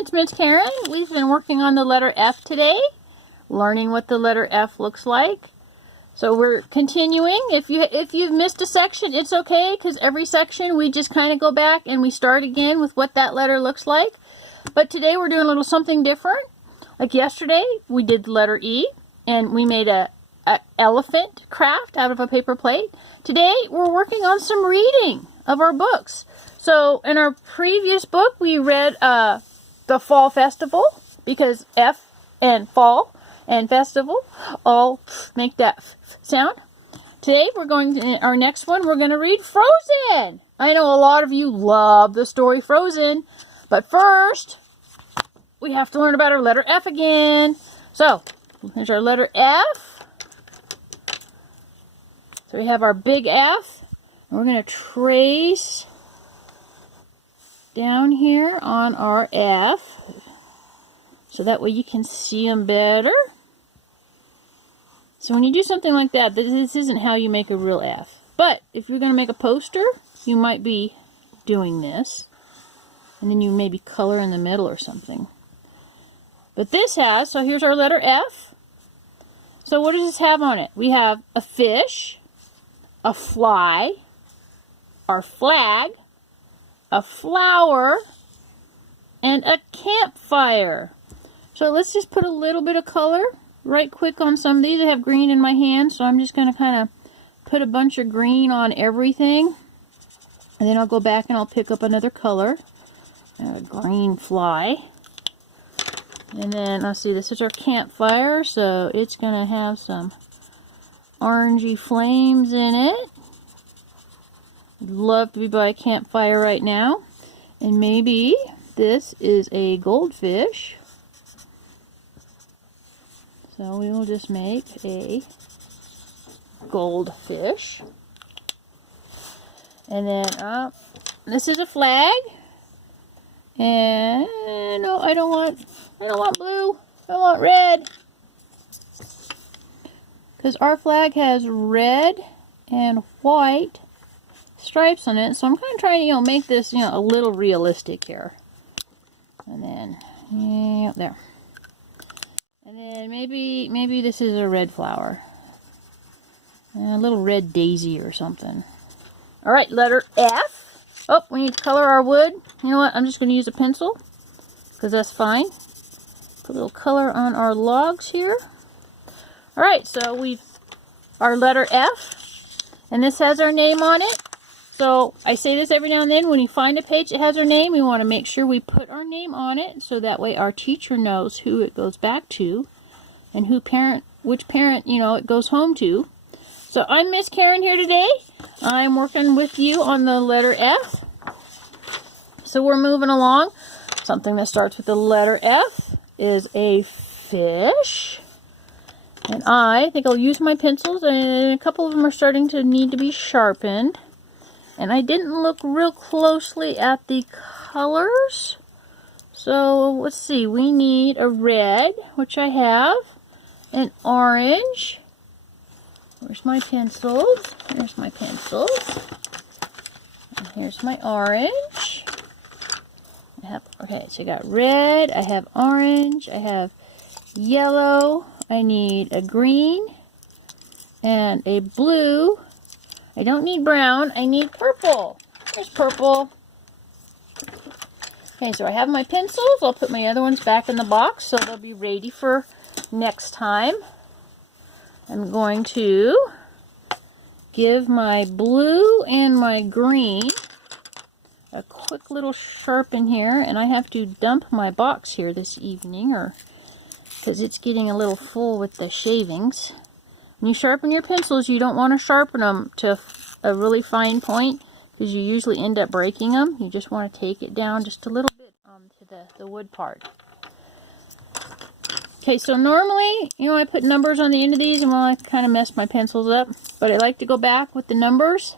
it's Miss Karen. We've been working on the letter F today, learning what the letter F looks like. So we're continuing. If you've missed a section, it's okay, because every section we just kind of go back and we start again with what that letter looks like. But today we're doing a little something different. Like yesterday, we did the letter E, and we made a elephant craft out of a paper plate. Today we're working on some reading of our books. So in our previous book, we read the Fall Festival, because F and fall and festival all make that sound. Today we're going to, our next one, we're going to read Frozen. I know a lot of you love the story Frozen, but first we have to learn about our letter F again. So here's our letter F. So we have our big F, and we're going to trace down here on our F, so that way you can see them better. So when you do something like that, this isn't how you make a real F. But if you're going to make a poster, you might be doing this, and then you maybe color in the middle or something. But this has, so here's our letter F. So what does this have on it? We have a fish, a fly, our flag, a flower, and a campfire. So let's just put a little bit of color right quick on some of these. I have green in my hand, so I'm just going to kind of put a bunch of green on everything. And then I'll go back and I'll pick up another color. A green fly. And then, let's see, this is our campfire, so it's going to have some orangey flames in it. I'd love to be by a campfire right now. And maybe this is a goldfish. So we will just make a goldfish. And then this is a flag. And no, I don't want blue. I want red. Because our flag has red and white stripes on it, so I'm kind of trying to, make this, a little realistic here. And then, yeah, there. And then maybe this is a red flower, a little red daisy or something. All right, letter F. Oh, we need to color our wood. You know what? I'm just going to use a pencil, because that's fine. Put a little color on our logs here. All right, so our letter F, and this has our name on it. So I say this every now and then, when you find a page that has our name, we want to make sure we put our name on it, so that way our teacher knows who it goes back to, and which parent, it goes home to. So I'm Miss Karen here today. I'm working with you on the letter F. So we're moving along. Something that starts with the letter F is a fish. And I think I'll use my pencils, and a couple of them are starting to need to be sharpened. And I didn't look real closely at the colors. So let's see, we need a red, which I have, an orange. Where's my pencils? Here's my pencils. And here's my orange. Okay, so I got red, I have orange, I have yellow, I need a green, and a blue. I don't need brown, I need purple. There's purple. Okay, so I have my pencils. I'll put my other ones back in the box so they'll be ready for next time. I'm going to give my blue and my green a quick little sharpen here, and I have to dump my box here this evening, because it's getting a little full with the shavings. When you sharpen your pencils, you don't want to sharpen them to a really fine point, because you usually end up breaking them. You just want to take it down just a little bit to the wood part. Okay, so normally, I put numbers on the end of these, and I kind of mess my pencils up, but I like to go back with the numbers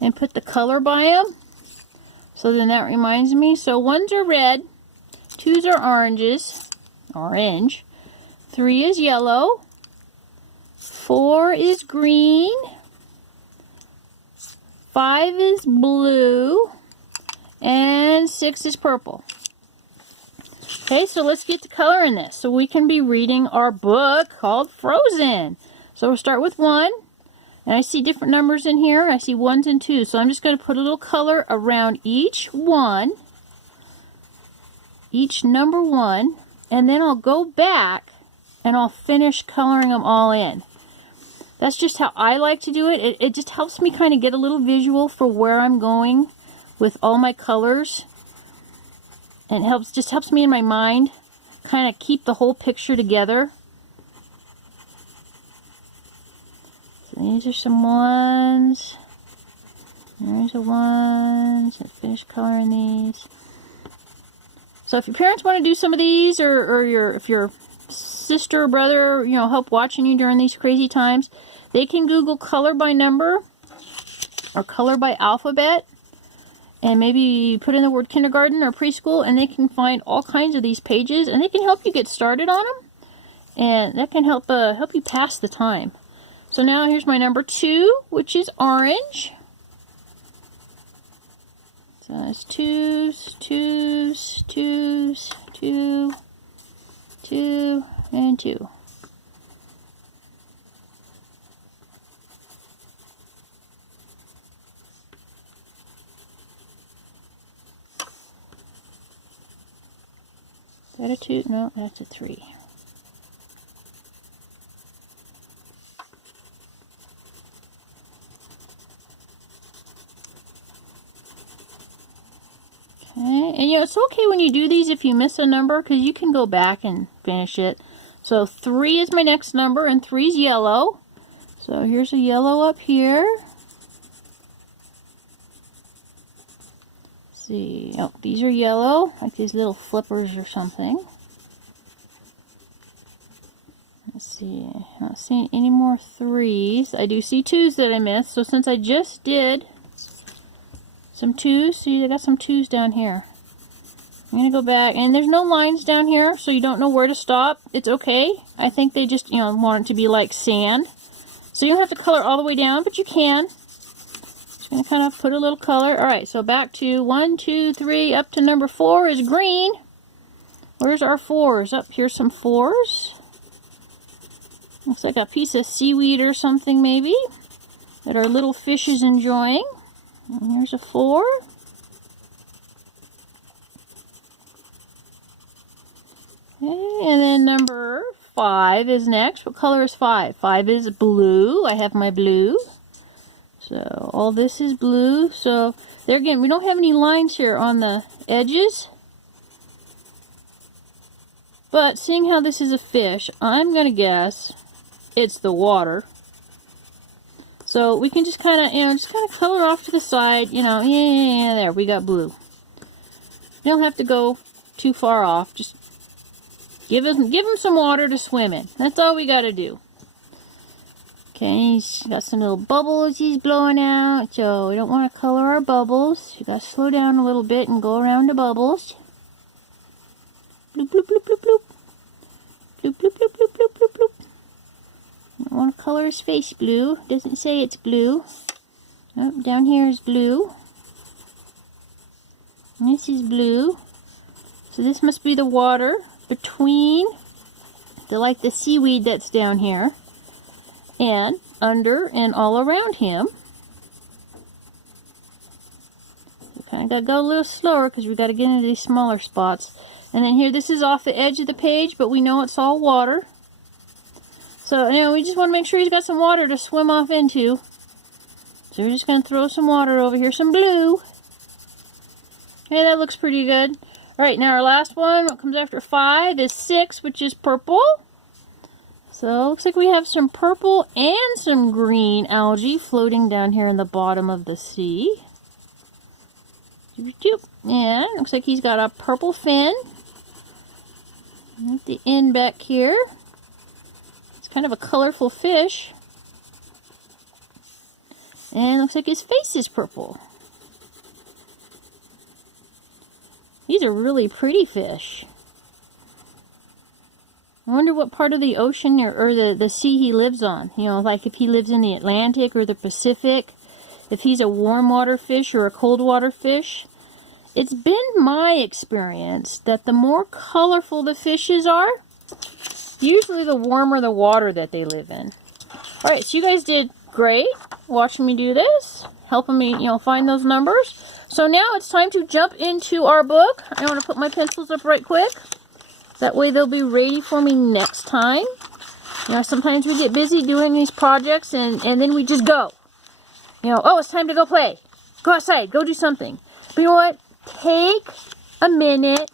and put the color by them. So then that reminds me. So 1s are red, 2s are orange, 3 is yellow, 4 is green, 5 is blue, and 6 is purple. Okay, so let's get to coloring this so we can be reading our book called Frozen. So we'll start with 1. And I see different numbers in here. I see 1s and 2s. So I'm just going to put a little color around each one. Each number 1. And then I'll go back and I'll finish coloring them all in. That's just how I like to do it. It just helps me kind of get a little visual for where I'm going with all my colors. And it just helps me in my mind kind of keep the whole picture together. So these are some 1s. There's a 1s. Let's finish coloring these. So if your parents want to do some of these, or if your sister or brother, help watching you during these crazy times, they can Google color by number or color by alphabet. And maybe put in the word kindergarten or preschool, and they can find all kinds of these pages, and they can help you get started on them, and that can help you pass the time. So now here's my number 2, which is orange. So that's 2s, 2s, 2s, 2, 2, and 2. Is that a 2? No, that's a 3. Okay, and it's okay when you do these if you miss a number, because you can go back and finish it. So 3 is my next number, and 3 is yellow. So here's a yellow up here. See, oh, these are yellow, like these little flippers or something. Let's see, I'm not seeing any more 3s. I do see 2s that I missed, so since I just did some 2s, see, I got some 2s down here. I'm going to go back, and there's no lines down here, so you don't know where to stop. It's okay. I think they just, want it to be like sand. So you don't have to color all the way down, but you can. Just going to kind of put a little color. Alright, so back to 1, 2, 3, up to number 4 is green. Where's our 4s? Up here's some 4s. Looks like a piece of seaweed or something maybe that our little fish is enjoying. And here's a 4. Okay, and then number 5 is next. What color is 5? 5 is blue. I have my blue. So all this is blue. So there again, we don't have any lines here on the edges. But seeing how this is a fish, I'm going to guess it's the water. So we can just kind of, color off to the side, yeah, there, we got blue. You don't have to go too far off. Just give him some water to swim in. That's all we got to do. Okay, he's got some little bubbles he's blowing out, so we don't want to color our bubbles. You got to slow down a little bit and go around the bubbles. Bloop, bloop, bloop, bloop, bloop. Bloop, bloop, bloop, bloop, bloop, bloop, bloop. I want to color his face blue. Doesn't say it's blue. Oh, down here is blue. And this is blue. So this must be the water between the seaweed that's down here and under and all around him. We kind of got to go a little slower because we've got to get into these smaller spots. And then here, this is off the edge of the page, but we know it's all water. So, we just want to make sure he's got some water to swim off into. So we're just going to throw some water over here, some blue. Okay, that looks pretty good. Alright, now our last one, what comes after 5 is 6, which is purple. So it looks like we have some purple and some green algae floating down here in the bottom of the sea. And it looks like he's got a purple fin at the end back here. It's kind of a colorful fish. And it looks like his face is purple. These are really pretty fish. I wonder what part of the ocean or the sea he lives on. Like if he lives in the Atlantic or the Pacific. If he's a warm water fish or a cold water fish. It's been my experience that the more colorful the fishes are, usually the warmer the water that they live in. Alright, so you guys did great watching me do this, helping me, find those numbers. So now it's time to jump into our book. I want to put my pencils up right quick. That way they'll be ready for me next time. Sometimes we get busy doing these projects and then we just go. Oh, it's time to go play. Go outside, go do something. But you know what? Take a minute,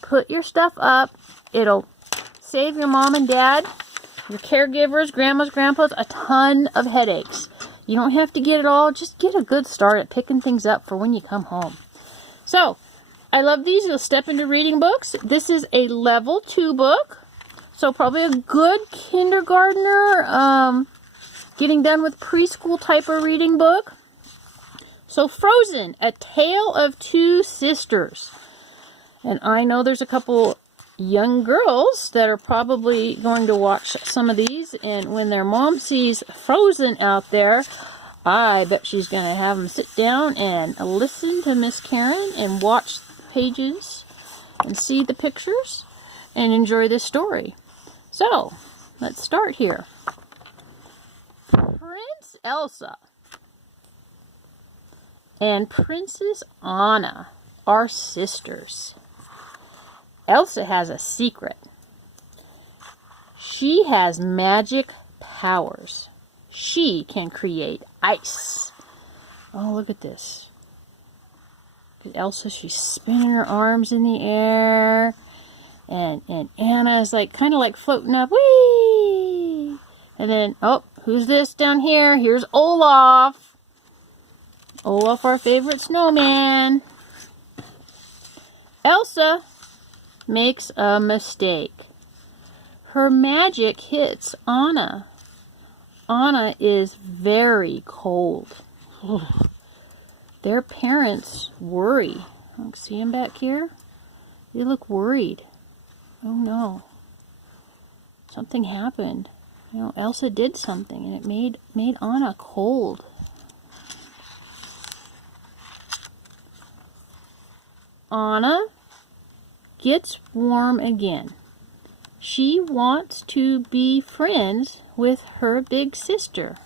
put your stuff up. It'll save your mom and dad, your caregivers, grandmas, grandpas, a ton of headaches. You don't have to get it all. Just get a good start at picking things up for when you come home. So, I love these. You'll step into reading books. This is a level 2 book. So, probably a good kindergartner, getting done with preschool type of reading book. So, Frozen, A Tale of Two Sisters. And I know there's a couple young girls that are probably going to watch some of these, and when their mom sees Frozen out there, I bet she's going to have them sit down and listen to Miss Karen and watch the pages and see the pictures and enjoy this story. So, let's start here. Prince Elsa and Princess Anna are sisters. Elsa has a secret. She has magic powers. She can create ice. Oh, look at this. Look at Elsa, she's spinning her arms in the air. And Anna is kind of like floating up. Whee! And then, oh, who's this down here? Here's Olaf. Olaf, our favorite snowman. Elsa makes a mistake. Her magic hits Anna. Anna is very cold. Their parents worry. See them back here? They look worried. Oh no. Something happened. Elsa did something and it made Anna cold. Anna gets warm again. She wants to be friends with her big sister.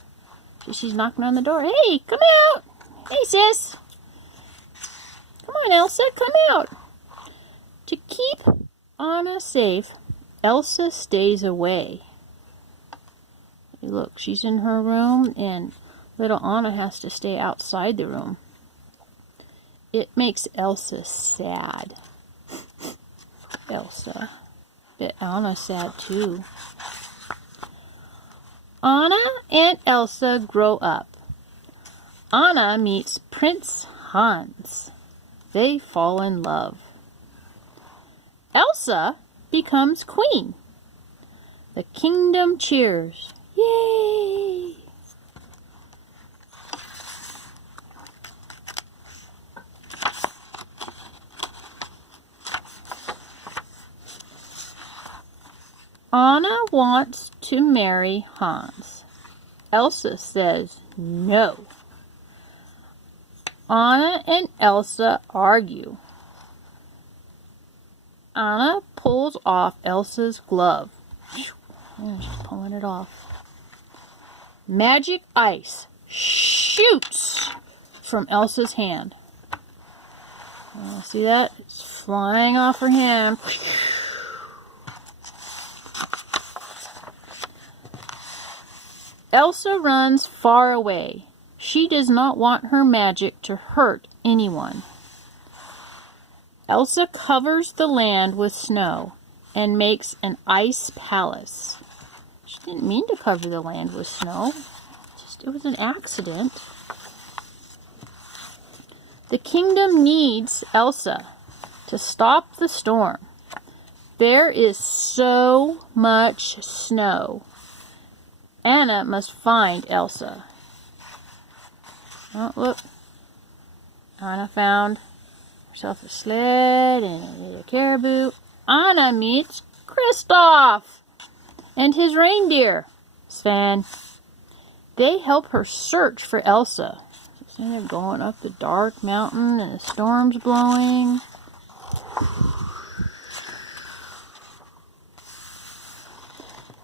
So she's knocking on the door. Hey, come out! Hey, sis! Come on, Elsa, come out! To keep Anna safe, Elsa stays away. Hey, look, she's in her room, and little Anna has to stay outside the room. It makes Elsa sad. Elsa. But Anna's sad too. Anna and Elsa grow up. Anna meets Prince Hans. They fall in love. Elsa becomes queen. The kingdom cheers. Yay! Anna wants to marry Hans. Elsa says no. Anna and Elsa argue. Anna pulls off Elsa's glove. She's pulling it off. Magic ice shoots from Elsa's hand. See that? It's flying off her hand. Elsa runs far away. She does not want her magic to hurt anyone. Elsa covers the land with snow and makes an ice palace. She didn't mean to cover the land with snow. It was an accident. The kingdom needs Elsa to stop the storm. There is so much snow. Anna must find Elsa. Oh, look. Anna found herself a sled and a caribou. Anna meets Kristoff and his reindeer, Sven. They help her search for Elsa. And they're going up the dark mountain and the storm's blowing.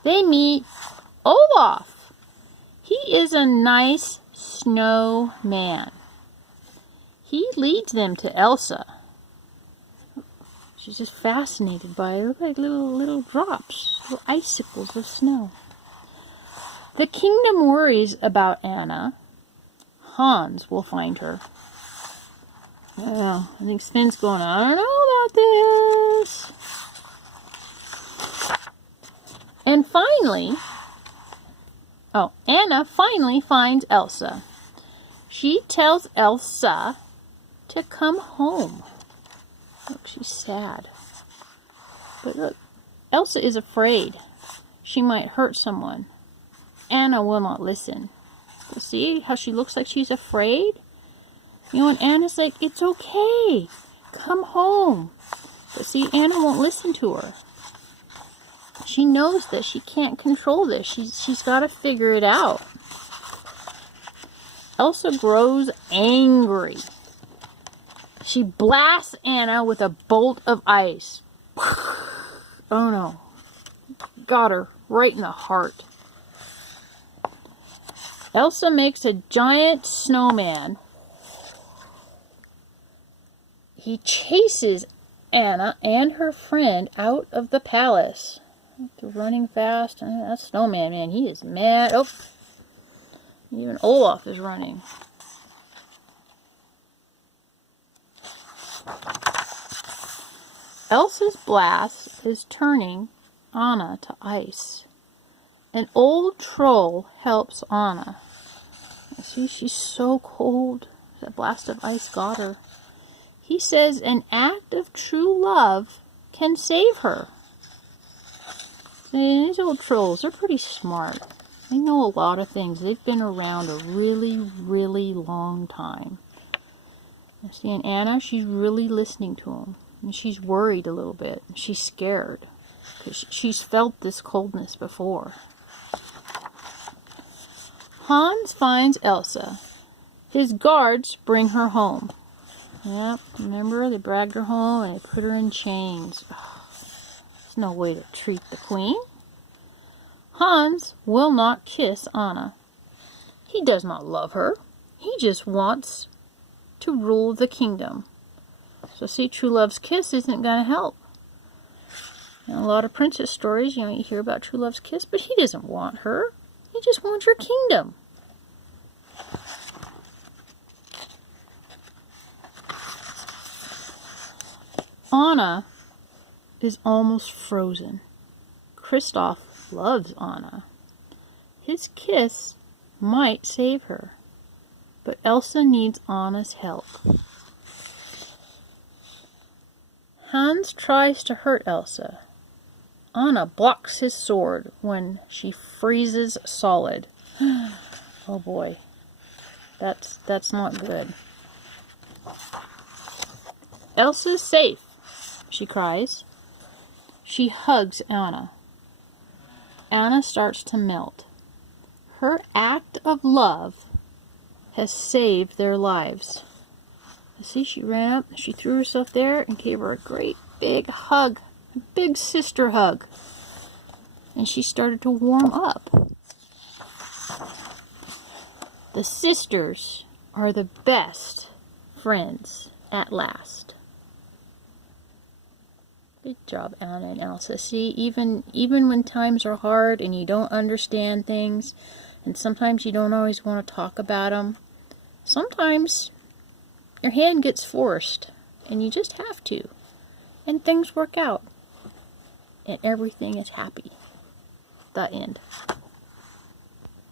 They meet Olaf. He is a nice snowman. He leads them to Elsa. She's just fascinated by it. Look like little drops, little icicles of snow. The kingdom worries about Anna. Hans will find her. Well, I think Sven's going, I don't know about this. And finally, Anna finally finds Elsa. She tells Elsa to come home. Look, she's sad. But look, Elsa is afraid. She might hurt someone. Anna will not listen. But see how she looks like she's afraid? You know, and Anna's like, it's okay. Come home. But see, Anna won't listen to her. She knows that she can't control this. She's got to figure it out. Elsa grows angry. She blasts Anna with a bolt of ice. Oh no. Got her right in the heart. Elsa makes a giant snowman. He chases Anna and her friend out of the palace. They're running fast. That snowman, man, he is mad. Oh, even Olaf is running. Elsa's blast is turning Anna to ice. An old troll helps Anna. See, she's so cold. That blast of ice got her. He says an act of true love can save her. See, these old trolls, they're pretty smart. They know a lot of things. They've been around a really, really long time. See, and Anna, she's really listening to him. And she's worried a little bit. She's scared. Because she's felt this coldness before. Hans finds Elsa. His guards bring her home. Yep, remember? They dragged her home and they put her in chains. There's no way to treat the queen. Hans will not kiss Anna. He does not love her. He just wants to rule the kingdom. So see, true love's kiss isn't going to help. In a lot of princess stories, you hear about true love's kiss, but he doesn't want her. He just wants her kingdom. Anna is almost frozen. Kristoff loves Anna. His kiss might save her, but Elsa needs Anna's help. Hans tries to hurt Elsa. Anna blocks his sword when she freezes solid. Oh boy, that's not good. Elsa's safe, she cries. She hugs Anna. Anna starts to melt. Her act of love has saved their lives. See, she ran up, she threw herself there and gave her a great big hug, a big sister hug. And she started to warm up. The sisters are the best friends at last. Good job, Anna and Elsa. See, even when times are hard and you don't understand things, and sometimes you don't always want to talk about them, sometimes your hand gets forced, and you just have to. And things work out. And everything is happy. The end.